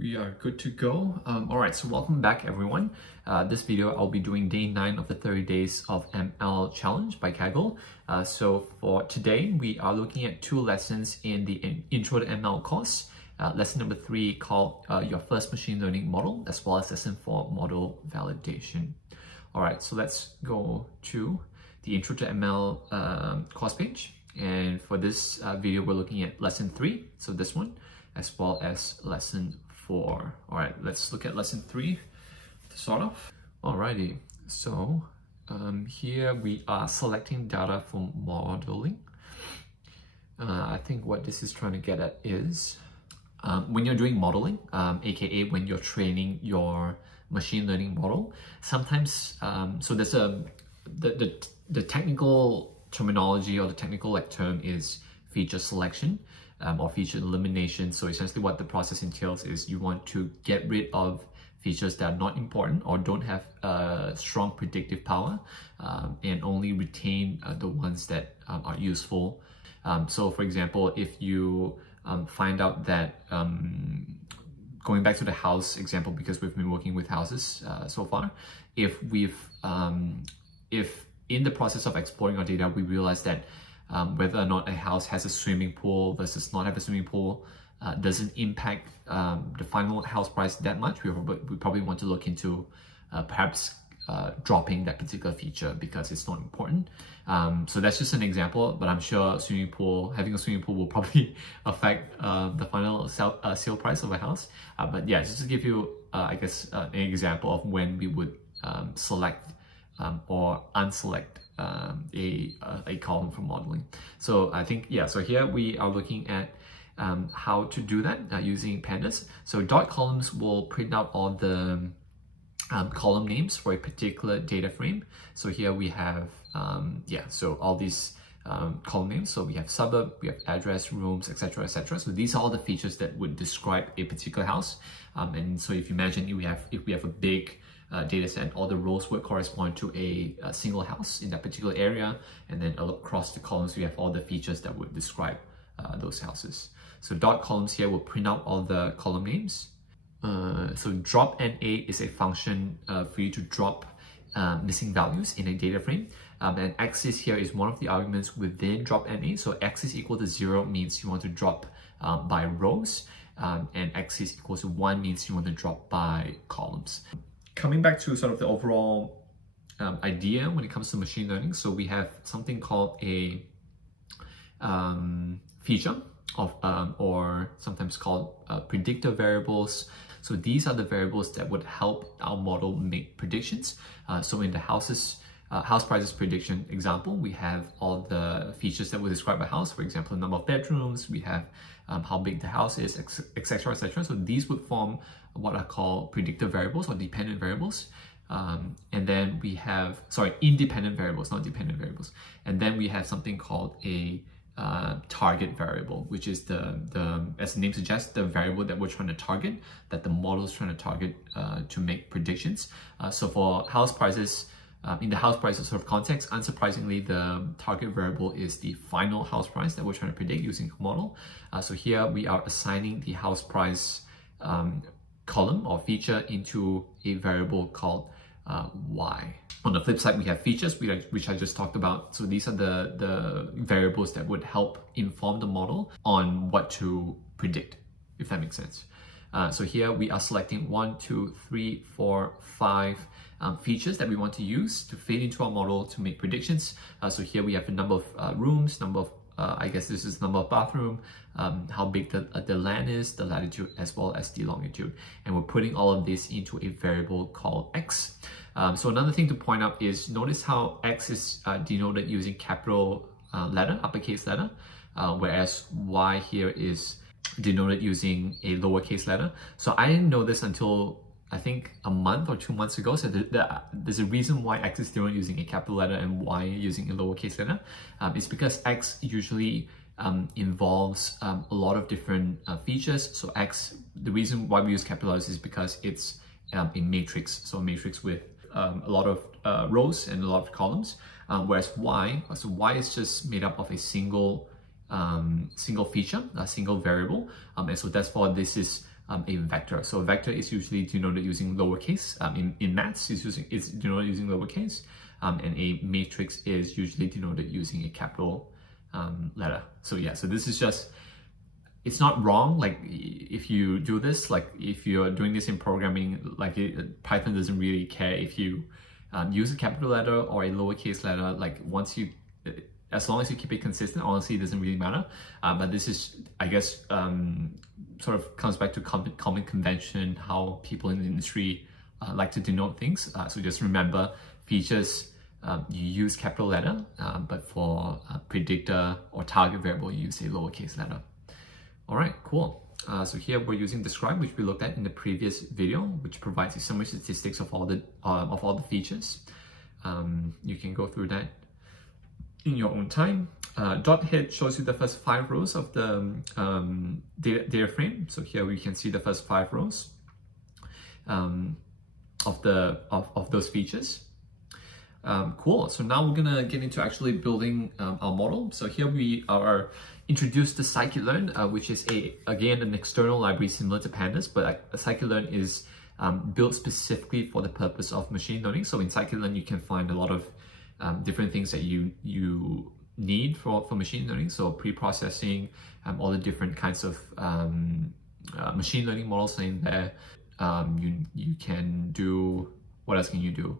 We are good to go. All right, so welcome back everyone. This video, I'll be doing day 9 of the 30 days of ML challenge by Kaggle. So for today, we are looking at 2 lessons in the Intro to ML course. Lesson number 3 called your first machine learning model, as well as lesson 4, model validation. All right, so let's go to the Intro to ML course page. And for this video, we're looking at lesson 3, so this one, as well as lesson 4. All right, let's look at lesson 3 to start off. Alrighty, so here we are selecting data for modeling. I think what this is trying to get at is when you're doing modeling, aka when you're training your machine learning model, sometimes so there's the technical terminology or the technical term is feature selection. Or feature elimination. So essentially what the process entails is you want to get rid of features that are not important or don't have strong predictive power and only retain the ones that are useful. So for example, if you find out that, going back to the house example, because we've been working with houses so far, if in the process of exploring our data, we realize that whether or not a house has a swimming pool versus not have a swimming pool doesn't impact the final house price that much. We probably want to look into perhaps dropping that particular feature because it's not important. So that's just an example, but I'm sure having a swimming pool will probably affect the final sale price of a house. But yeah, just to give you, I guess, an example of when we would select or unselect a column for modeling. So I think, yeah, so here we are looking at how to do that using pandas. So dot columns will print out all the column names for a particular data frame. So here we have, so all these column names. So we have suburb, we have address, rooms, etc., etc. So these are all the features that would describe a particular house. And so if you imagine if we have a big data set, all the rows would correspond to a single house in that particular area, and then across the columns we have all the features that would describe those houses. So dot columns here will print out all the column names. So drop NA is a function for you to drop missing values in a data frame, and axis here is one of the arguments within drop NA. So x is equal to 0 means you want to drop by rows, and x is equal to 1 means you want to drop by columns. Coming back to sort of the overall idea when it comes to machine learning, so we have something called a feature of, or sometimes called predictive variables. So these are the variables that would help our model make predictions. So in the house prices prediction example, we have all the features that will describe a house. For example, the number of bedrooms, we have how big the house is, etc., etc. So these would form what are called predictive variables or dependent variables. And then we have, independent variables, not dependent variables. And then we have something called a target variable, which is as the name suggests, the variable that we're trying to target, that the model is trying to target to make predictions. So for house prices, in the house prices sort of context, unsurprisingly, the target variable is the final house price that we're trying to predict using a model. So here we are assigning the house price column or feature into a variable called y. On the flip side, we have features, which I just talked about. So these are the variables that would help inform the model on what to predict, if that makes sense. So here we are selecting 1, 2, 3, 4, 5 features that we want to use to fit into our model to make predictions. So here we have the number of rooms, number of I guess this is number of bathroom, how big the land is, the latitude, as well as the longitude. And we're putting all of this into a variable called x. So another thing to point out is notice how x is denoted using capital letter, uppercase letter, whereas y here is denoted using a lowercase letter. So I didn't know this until I think a month or 2 months ago. So there's a reason why x is denoted using a capital letter and y using a lowercase letter. It's because x usually involves a lot of different features. So x, the reason why we use capital letters is because it's a matrix. So a matrix with a lot of rows and a lot of columns. Whereas y is just made up of a single feature, a single variable. And so that's why this is a vector. So a vector is usually denoted using lowercase. In maths, it's denoted using lowercase, and a matrix is usually denoted using a capital letter. So yeah, so this is just, it's not wrong. Like if you do this, like if you're doing this in programming, like Python doesn't really care if you use a capital letter or a lowercase letter. Like once you, as long as you keep it consistent, honestly, it doesn't really matter. But this is, I guess, sort of comes back to common convention, how people in the industry like to denote things. So just remember, features, you use capital letter, but for predictor or target variable, you use a lowercase letter. All right, cool. So here we're using describe, which we looked at in the previous video, which provides a summary statistics of all the features. You can go through that in your own time. Dot head shows you the first 5 rows of the data frame. So here we can see the first 5 rows of those features. Cool. So now we're gonna get into actually building our model. So here we are introduced to Scikit-Learn, which is again an external library similar to Pandas, but Scikit-Learn is built specifically for the purpose of machine learning. So in Scikit-Learn you can find a lot of different things that you need for machine learning. So pre-processing, all the different kinds of machine learning models in there. You can do, what else can you do?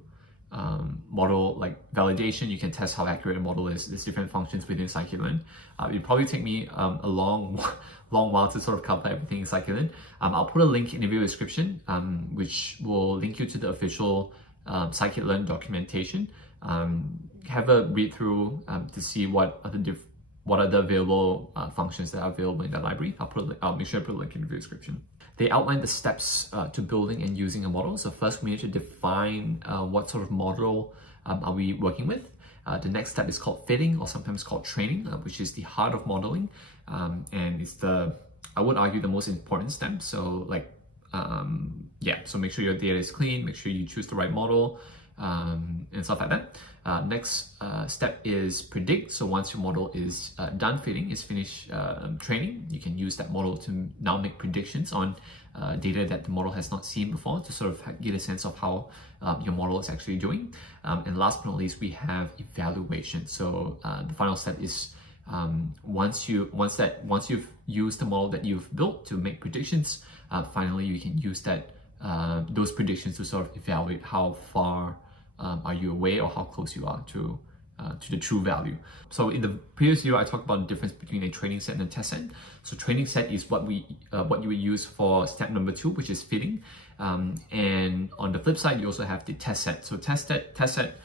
Model like validation, you can test how accurate a model is. There's different functions within Scikit-Learn. It'll probably take me a long while to sort of cover everything in Scikit-Learn. I'll put a link in the video description, which will link you to the official Scikit-Learn documentation. Have a read through to see what are the available functions that are available in that library. I'll make sure I put a link in the video description. They outline the steps to building and using a model. So first we need to define what sort of model are we working with. The next step is called fitting, or sometimes called training, which is the heart of modeling. And it's I would argue, the most important step. So like, yeah, so make sure your data is clean, make sure you choose the right model, and stuff like that. Next step is predict. So once your model is done fitting, is finished training, you can use that model to now make predictions on data that the model has not seen before, to sort of get a sense of how your model is actually doing. And last but not least, we have evaluation. So the final step is once you've used the model that you've built to make predictions, finally you can use that those predictions to sort of evaluate how far are you away, or how close you are to the true value. So in the previous video, I talked about the difference between a training set and a test set. So training set is what you would use for step number 2, which is fitting. And on the flip side, you also have the test set. So test set,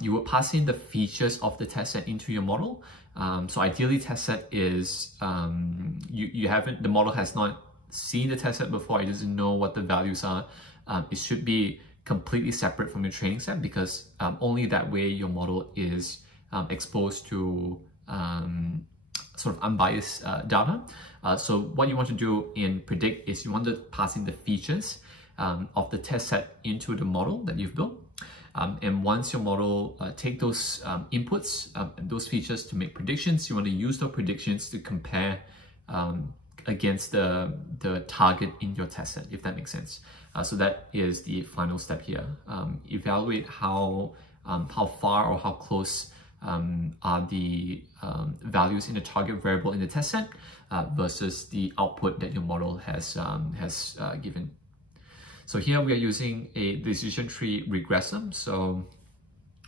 you would pass in the features of the test set into your model. So ideally, test set is the model has not seen the test set before. It doesn't know what the values are. It should be completely separate from your training set, because only that way your model is exposed to sort of unbiased data. So what you want to do in predict is you want to pass in the features of the test set into the model that you've built. And once your model take those inputs, those features to make predictions, you want to use those predictions to compare against the target in your test set, if that makes sense. So that is the final step here. Evaluate how far or how close are the values in the target variable in the test set versus the output that your model has given. So here we are using a decision tree regressor. So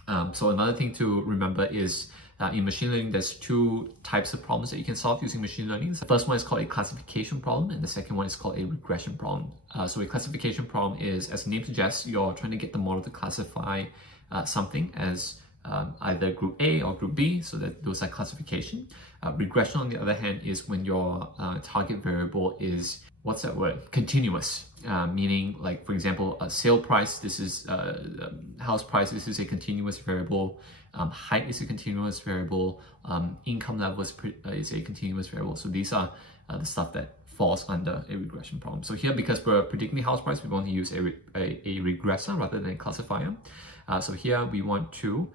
another thing to remember is in machine learning, there's 2 types of problems that you can solve using machine learning. The first one is called a classification problem, and the second one is called a regression problem. So a classification problem is, as the name suggests, you're trying to get the model to classify something as either group A or group B, so that those are classification. Regression, on the other hand, is when your target variable is, what's that word? Continuous, meaning, like, for example, a sale price, this is house price, this is a continuous variable. Height is a continuous variable. Income level is a continuous variable. So these are the stuff that falls under a regression problem. So here, because we're predicting the house price, we want to use a regressor rather than a classifier. So here we want to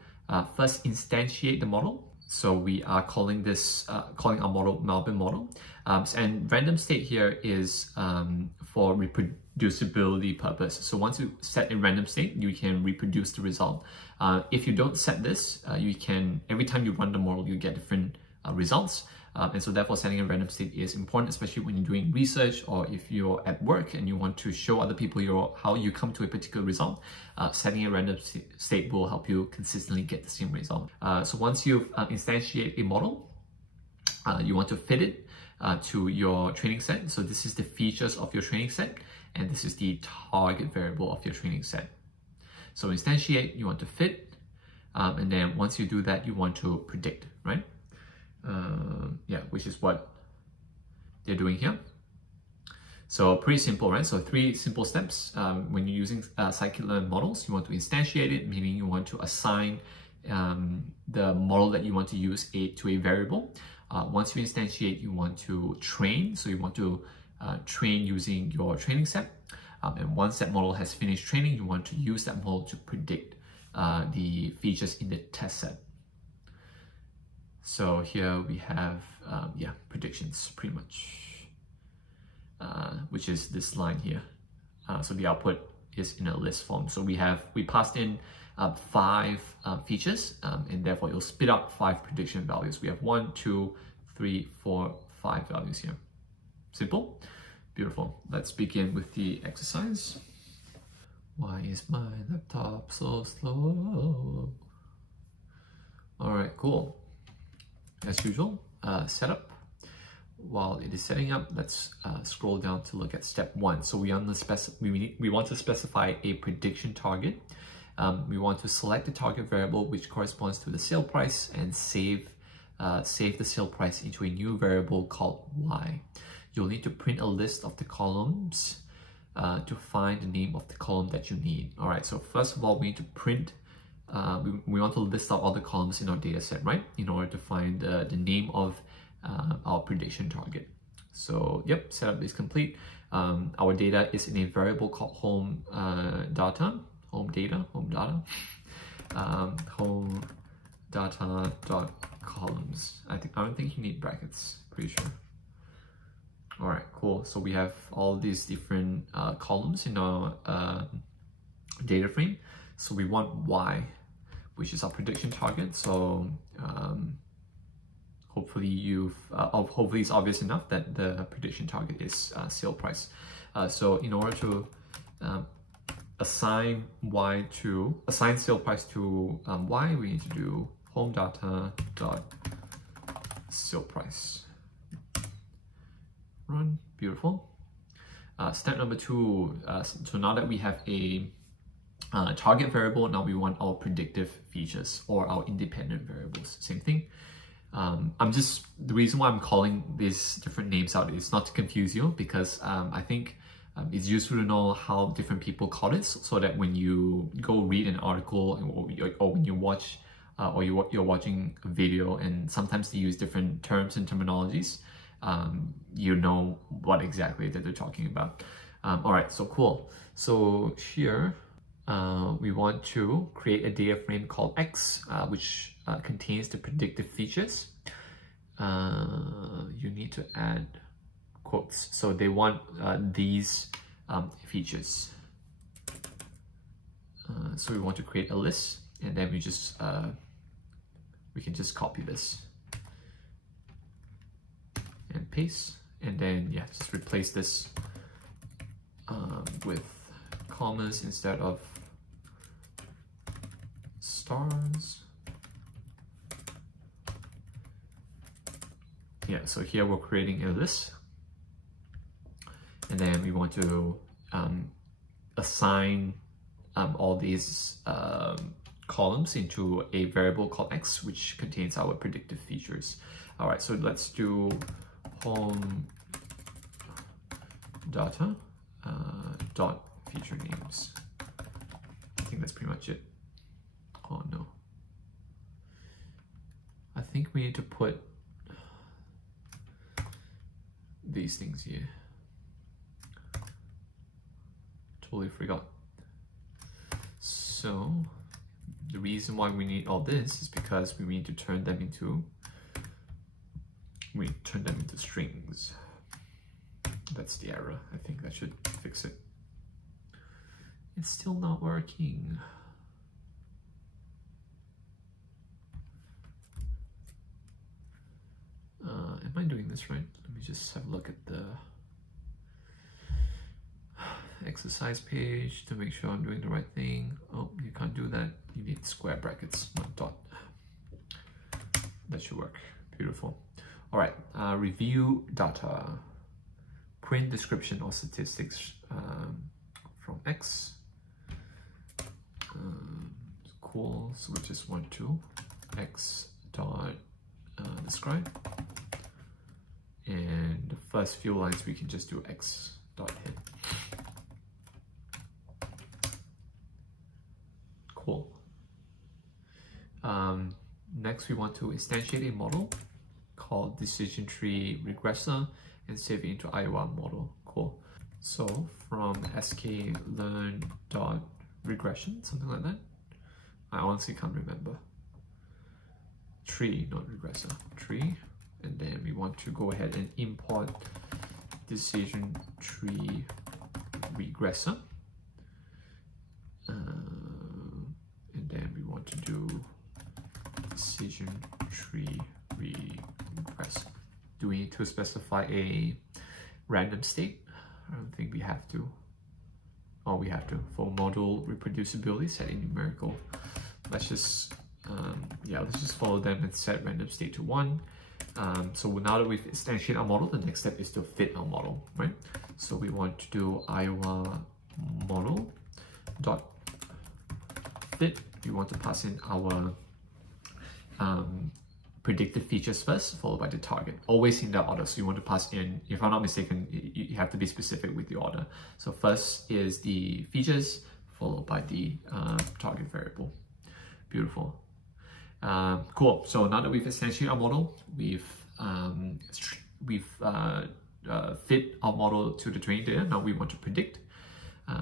first instantiate the model. So we are calling this, calling our model Melbourne model. And random state here is for reproducibility purpose. So once you set a random state, you can reproduce the result. If you don't set this, you can, every time you run the model, you get different results. And so therefore setting a random state is important, especially when you're doing research or if you're at work and you want to show other people how you come to a particular result. Setting a random state will help you consistently get the same result. So once you've instantiated a model, you want to fit it to your training set. So this is the features of your training set, and this is the target variable of your training set. So instantiate, you want to fit, and then once you do that, you want to predict, right? Yeah, which is what they're doing here. So pretty simple, right? So 3 simple steps. When you're using Scikit-Learn models, you want to instantiate it, meaning you want to assign the model that you want to use to a variable. Once you instantiate, you want to train. So you want to train using your training set. And once that model has finished training, you want to use that model to predict the features in the test set. So here we have, predictions pretty much, which is this line here. So the output is in a list form. So we passed in 5 features, and therefore it will spit out 5 prediction values. We have 1, 2, 3, 4, 5 values here. Simple, beautiful. Let's begin with the exercise. Why is my laptop so slow? All right, cool. As usual, setup. While it is setting up, let's scroll down to look at step 1. So we want to specify a prediction target. We want to select the target variable which corresponds to the sale price and save the sale price into a new variable called y. You'll need to print a list of the columns to find the name of the column that you need. All right, so first of all, we need to print. We want to list out all the columns in our data set, right? In order to find the name of our prediction target. So yep, setup is complete. Our data is in a variable called home data dot columns. I don't think you need brackets, pretty sure. All right, cool. So we have all these different columns in our data frame. So we want y, which is our prediction target. So hopefully hopefully it's obvious enough that the prediction target is sale price. So in order to assign sale price to y, we need to do home data dot sale price. Run, beautiful. Step number 2. So now that we have a target variable, now we want our predictive features or our independent variables. Same thing. The reason why I'm calling these different names out is not to confuse you, because I think it's useful to know how different people call it, so that when you go read an article or when you watch or you're watching a video and sometimes they use different terms and terminologies, you know what exactly that they're talking about. All right, so cool. So here we want to create a data frame called X, which contains the predictive features. You need to add quotes. So they want these features. So we want to create a list, and then we can just copy this and paste, and then yeah, just replace this with commas instead of stars. Yeah, so here we're creating a list, and then we want to assign all these columns into a variable called X, which contains our predictive features. All right, so let's do home data dot feature names. I think that's pretty much it. Oh no. I think we need to put these things here. Totally forgot. So The reason why we need all this is because we need to turn them into strings. That's the error. I think that should fix it. It's still not working. Am I doing this right? Let me just have a look at the exercise page to make sure I'm doing the right thing. Oh, you can't do that. You need square brackets, not dot. That should work. Beautiful. All right, review data. Print description or statistics from X. Cool, so we just want to X dot describe. And the first few lines we can just do X dot hit. Cool. Next we want to instantiate a model called decision tree regressor and save it into Iowa model. Cool. So from Scikit-Learn dot regression, something like that. I honestly can't remember. Tree, not regressor. Tree. And then we want to go ahead and import decision tree regressor. And then we want to do decision tree regress. Do we need to specify a random state? I don't think we have to. Oh, we have to. For model reproducibility, set a numerical. Let's just let's just follow them and set random state to 1. So now that we've instantiated our model, the next step is to fit our model, right? So we want to do Iowa model dot fit. We want to pass in our predictive features first, followed by the target. Always in that order. So you want to pass in, if I'm not mistaken, you have to be specific with the order. So first is the features, followed by the target variable. Beautiful. Cool. So now that we've instantiated our model, we've fit our model to the training data. Now we want to predict.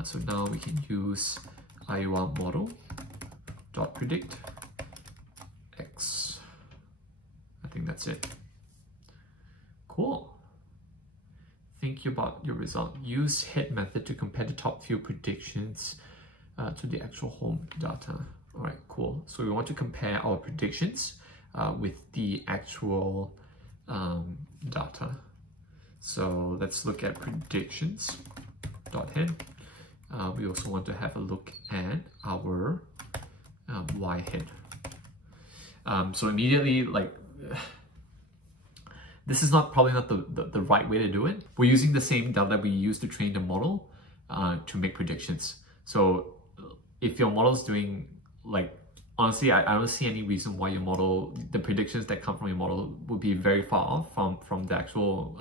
So now we can use Iowa model dot predict X. I think that's it. Cool. Think about your result. Use hit method to compare the top few predictions to the actual home data. All right, cool. So we want to compare our predictions with the actual data. So let's look at predictions dot head. We also want to have a look at our y head. So immediately, like, this is probably not the right way to do it. We're using the same data we used to train the model to make predictions. So if your model is doing, like, honestly, I don't see any reason why your model, the predictions that come from your model would be very far off from the actual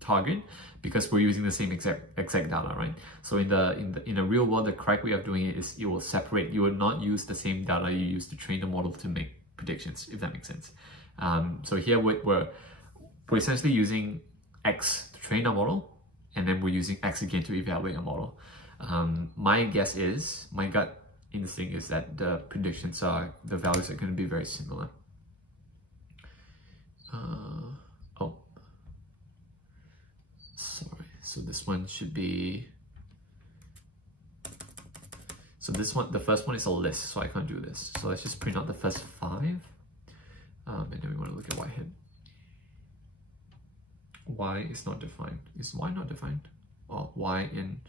target, because we're using the same exact data, right? So in the real world, the correct way of doing it is you will separate. You will not use the same data you use to train the model to make predictions, if that makes sense. So here we're essentially using X to train our model, and then we're using X again to evaluate our model. My gut instinct is that the values are going to be very similar. Oh, sorry. So this one should be. So this one, the first one is a list, so I can't do this. So let's just print out the first 5, and then we want to look at y head. Y is not defined. Is y not defined? Or y in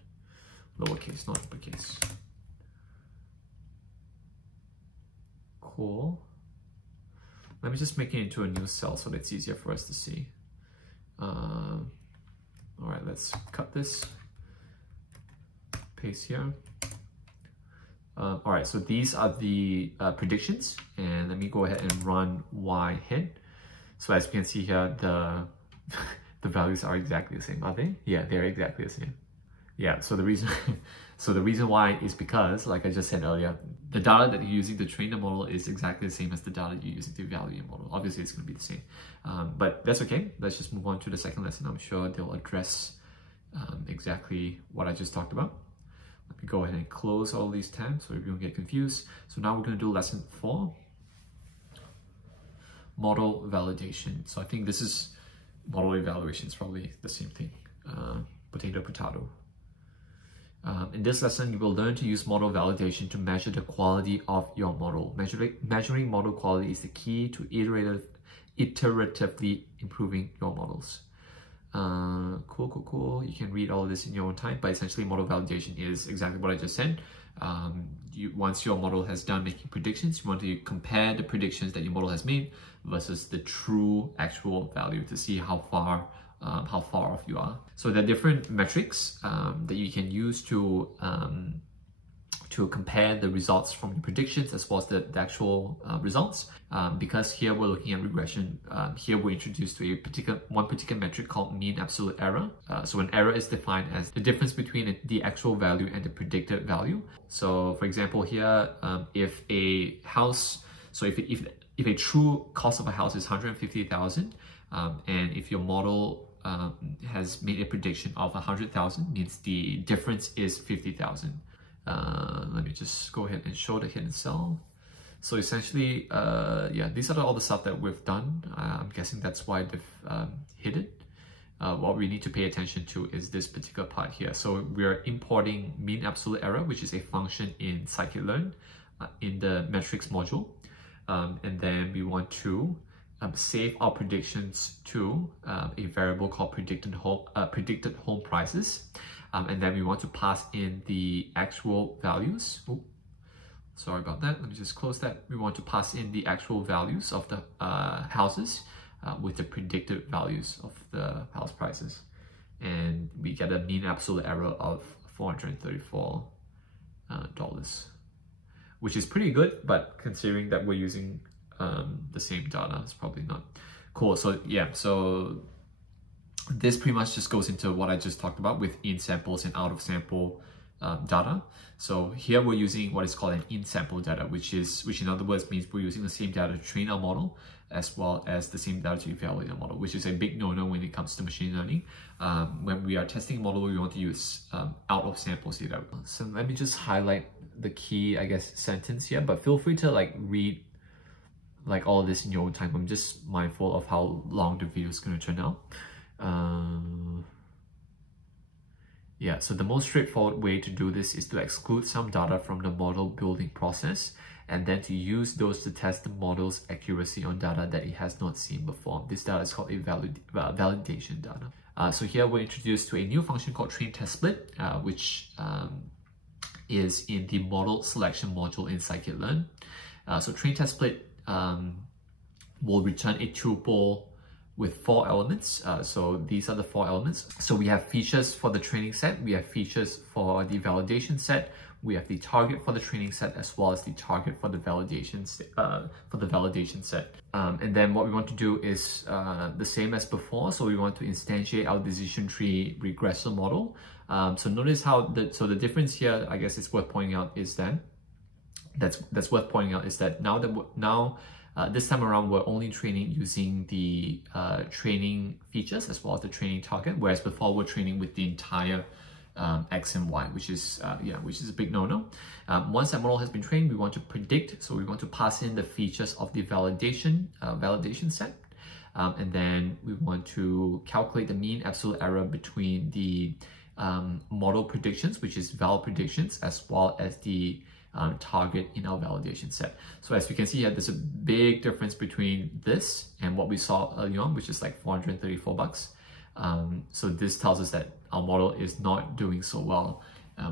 lowercase, not uppercase. Cool. Let me just make it into a new cell so that it's easier for us to see. All right, let's cut this. Paste here. All right, so these are the predictions, and let me go ahead and run y head. So as you can see here, the the values are exactly the same, are they? Yeah, they're exactly the same. Yeah, so the reason why is because, like I just said earlier, the data that you're using to train the model is exactly the same as the data you're using to evaluate your model. Obviously, it's going to be the same, but that's okay. Let's just move on to the second lesson. I'm sure they'll address exactly what I just talked about. Let me go ahead and close all these tabs so you don't get confused. So now we're going to do lesson 4, model validation. So I think this is model evaluation, is probably the same thing. Potato. In this lesson, you will learn to use model validation to measure the quality of your model. Measuring model quality is the key to iteratively improving your models. Cool. You can read all of this in your own time, but essentially model validation is exactly what I just said. Once your model has done making predictions, you want to compare the predictions that your model has made versus the true actual value to see how far off you are. So there are different metrics that you can use to compare the results from your predictions as well as the actual results. Because here we're looking at regression, here we're introduced to one particular metric called mean absolute error. So an error is defined as the difference between the actual value and the predicted value. So for example here, if a house, so if a true cost of a house is 150,000, and if your model has made a prediction of 100,000, means the difference is 50,000. Let me just go ahead and show the hidden cell. So essentially, yeah, these are all the stuff that we've done. I'm guessing that's why they've hid it. What we need to pay attention to is this particular part here. So we're importing mean absolute error, which is a function in Scikit-Learn in the metrics module. And then we want to save our predictions to a variable called predicted home prices. And then we want to pass in the actual values. Ooh, sorry about that. Let me just close that. We want to pass in the actual values of the houses with the predicted values of the house prices. And we get a mean absolute error of $434, which is pretty good, but considering that we're using the same data, it's probably not cool. So yeah, so this pretty much just goes into what I just talked about with in samples and out of sample data. So here we're using what is called an in sample data, which in other words means we're using the same data to train our model as well as the same data to evaluate our model, which is a big no-no when it comes to machine learning. When we are testing a model, we want to use out of samples data. So let me just highlight the key, I guess, sentence here, but feel free to read all of this in your own time. I'm just mindful of how long the video is going to turn out. Yeah, so the most straightforward way to do this is to exclude some data from the model building process and then to use those to test the model's accuracy on data that it has not seen before. This data is called a validation data. So here we're introduced to a new function called train Testsplit, which is in the model selection module in Scikit-Learn. So train Testsplit will return a tuple with 4 elements. So these are the 4 elements. So we have features for the training set, we have features for the validation set, we have the target for the training set, as well as the target for the validation set. And then what we want to do is the same as before. So we want to instantiate our decision tree regressor model. So notice how the difference here, I guess it's worth pointing out, is that that's worth pointing out is that now this time around, we're only training using the training features as well as the training target, whereas before we're training with the entire X and Y, which is a big no-no. Once that model has been trained, we want to predict, so we want to pass in the features of the validation set, and then we want to calculate the mean absolute error between the model predictions, which is val predictions, as well as the target in our validation set. So as we can see here, there's a big difference between this and what we saw earlier on, which is like $434. So this tells us that our model is not doing so well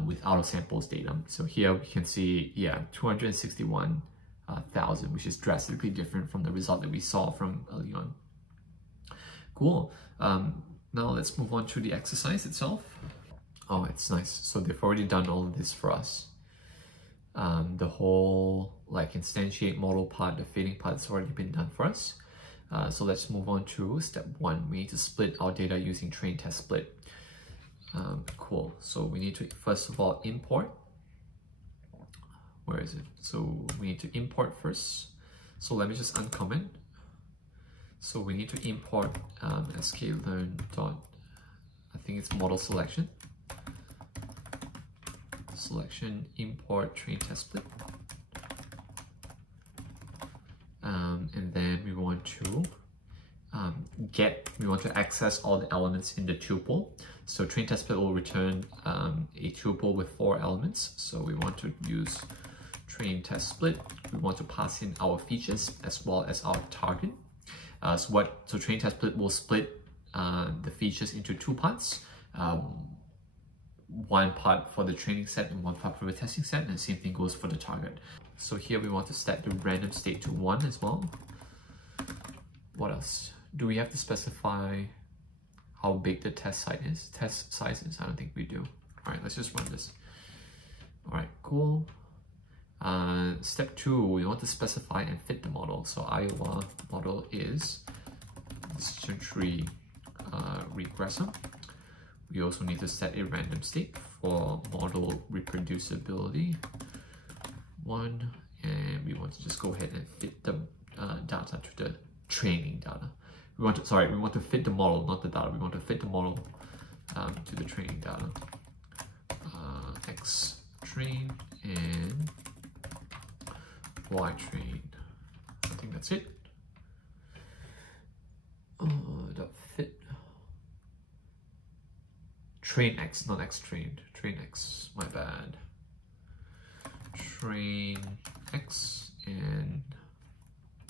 with out of samples data. So here we can see, yeah, 261,000, which is drastically different from the result that we saw from earlier on. Cool. Now let's move on to the exercise itself. Oh, it's nice. So they've already done all of this for us. The whole instantiate model part, the fitting part has already been done for us. So let's move on to step 1. We need to split our data using train Testsplit. Cool. So we need to first of all import. Where is it? So we need to import first. So let me just uncomment. So we need to import Scikit-Learn dot, I think it's model selection. selection import train testsplit. And then we want to access all the elements in the tuple. So train testsplit will return a tuple with 4 elements. So we want to use train testsplit. We want to pass in our features as well as our target. So train testsplit will split the features into 2 parts. One part for the training set and one part for the testing set, and the same thing goes for the target. So here we want to set the random state to 1 as well. What else? Do we have to specify how big the test size is? I don't think we do. All right, let's just run this. All right, cool. Step 2, we want to specify and fit the model. So Iowa model is decision tree regressor. We also need to set a random state for model reproducibility 1, and we want to just go ahead and fit the data to the training data. We want to fit the model, not the data. We want to fit the model to the training data. X train and Y train. I think that's it. Dot fit. Train X, not X trained. Train X, my bad. Train X and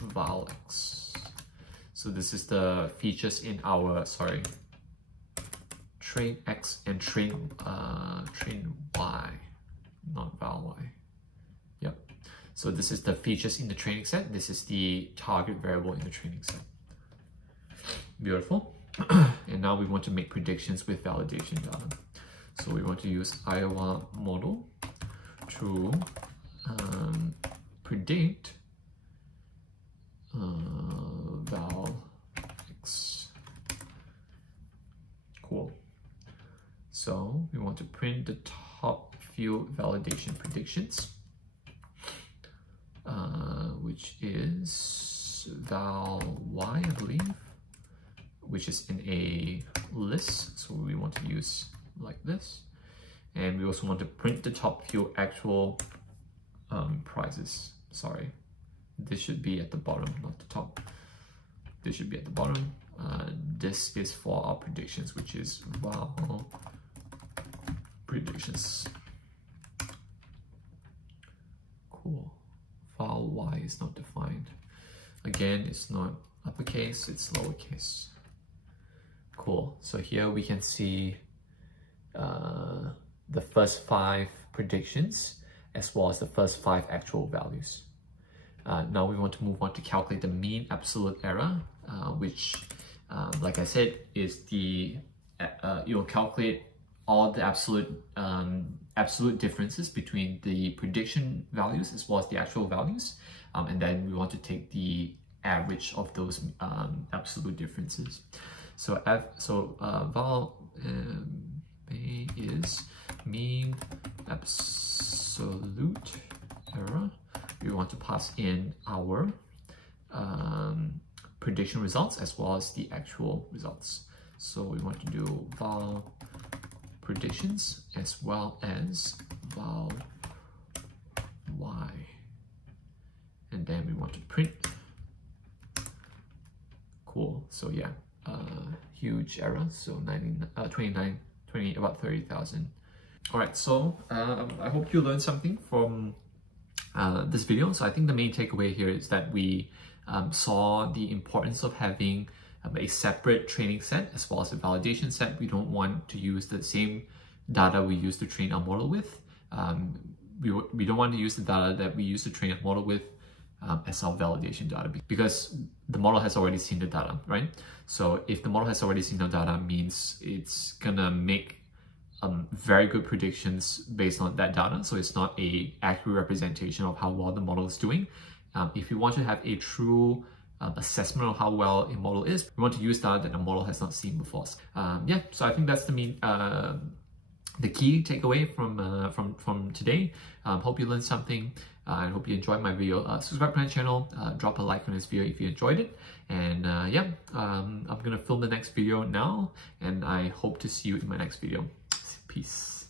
val X. So this is the features in our, train X and train Y, not val Y. Yep. So this is the features in the training set. This is the target variable in the training set. Beautiful. And now we want to make predictions with validation data. So we want to use Iowa model to predict val X. Cool. So we want to print the top few validation predictions, which is val Y, I believe, which is in a list. So we want to use like this. And we also want to print the top few actual prices. Sorry, this should be at the bottom, not the top. This should be at the bottom. This is for our predictions, which is val predictions. Cool. Val Y is not defined. Again, it's not uppercase, it's lowercase. Cool. So here we can see the first 5 predictions as well as the first 5 actual values. Now we want to move on to calculate the mean absolute error, which, like I said, is the you'll calculate all the absolute differences between the prediction values as well as the actual values, and then we want to take the average of those absolute differences. So val is mean absolute error. We want to pass in our prediction results as well as the actual results. So we want to do val predictions as well as val Y, and then we want to print. Cool. So yeah, huge error. So 20, about 30,000. All right. So I hope you learned something from this video. So I think the main takeaway here is that we saw the importance of having a separate training set as well as a validation set. We don't want to use the same data we use to train our model with. We don't want to use the data that we use to train our model with as our validation data, because the model has already seen the data, right? So if the model has already seen the data, means it's gonna make very good predictions based on that data. So it's not a accurate representation of how well the model is doing. If you want to have a true assessment of how well a model is, we want to use data that the model has not seen before. Yeah, so I think that's the key takeaway from today. Hope you learned something. I hope you enjoyed my video. Subscribe to my channel, drop a like on this video if you enjoyed it. And yeah, I'm gonna film the next video now, and I hope to see you in my next video. Peace.